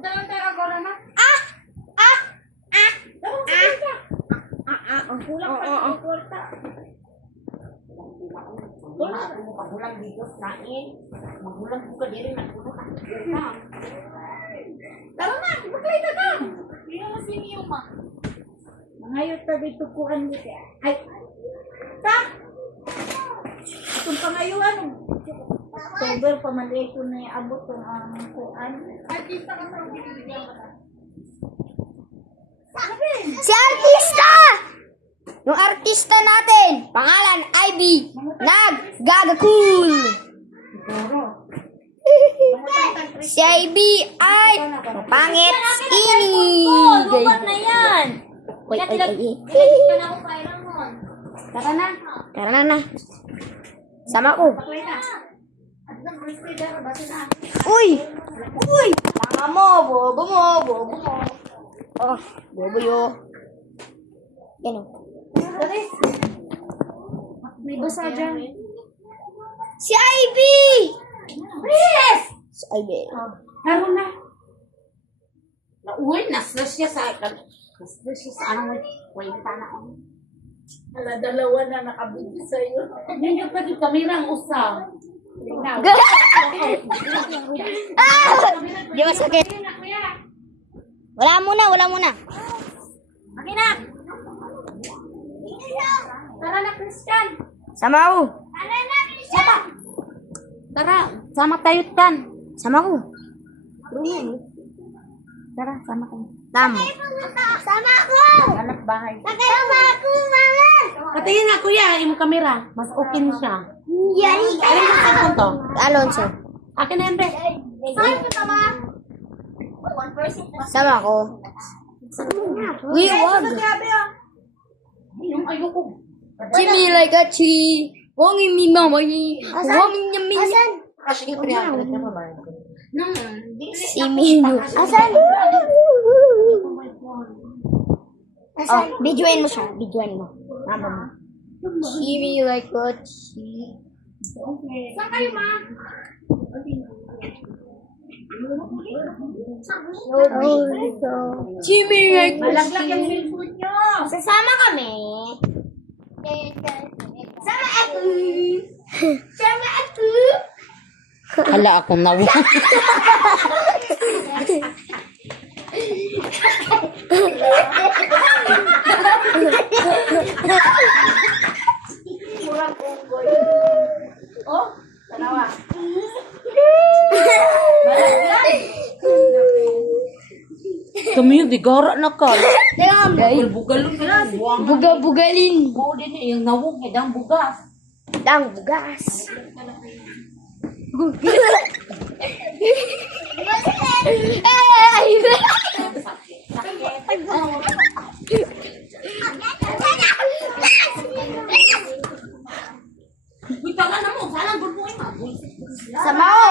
Dalam tayo agora na. Ang kulang pa ng kwarta. Magulang dito nain. Magulang ko ka diri nagpuno ka. Tara na, maglay na na. Hindi mo siniyo ma. Mangayot pa dito kuan dito. Ay. Ta. Itong pangayuan. October pa man ito na iabot ang kuan. Artista ka sa bibigyan ka. Si artista! Yung artista natin, pangalan Ivy, Naggagacool. Si Ivy ay pangit ini. Lubat na yan. Wait. Tara na. Tara na. Sama ko. Uy! Tama mo, bobo mo. Oh, bobo yo. Yan o. May basa dyan. Si Ivy! Yes! Si Ivy. Laro na. Uy, nasla siya sa ano, kwenta na ako. Dalawa na nakabiti sa'yo. Hindi pa di kamerang usap. Di ba sakit? Wala muna. Makina! Tara na, Christian! Sama ko. Tara, sama tayo tan. Sama ko. Tara, sama tayo. Tama. Sama ako! Anak bahay. Sama ako, mama! Patayin na, kuya, yung kamera. Mas okay na siya. Yan Alin ang cellphone to? Alonso. Akin na yan, be. Saan ka ba? Sama ko. Uy, wag. Yung ayoko. Jimmy like a chi. Wangin mi mama yi. Wangin niya mi. Asan? Sige, kuya. Si Mino. Asan? Oh, videoin mo siya. Videoin mo. Tama mo. Jimmy like a chi. Saan kayo, ma? Jimmy like a Malaglag yung chi. cellphone nyo. Sasama kami. Sama ako. Sama ako. Hala akong nawa. Oh, dalawa. Kami yung bigara na ka. Bugal-bugal ka. Buga-bugalin. Buo din yung nawog, edang bugas. Dang bugas. Uy, tanga na mo. Salang bulbuin mo. Sama ko.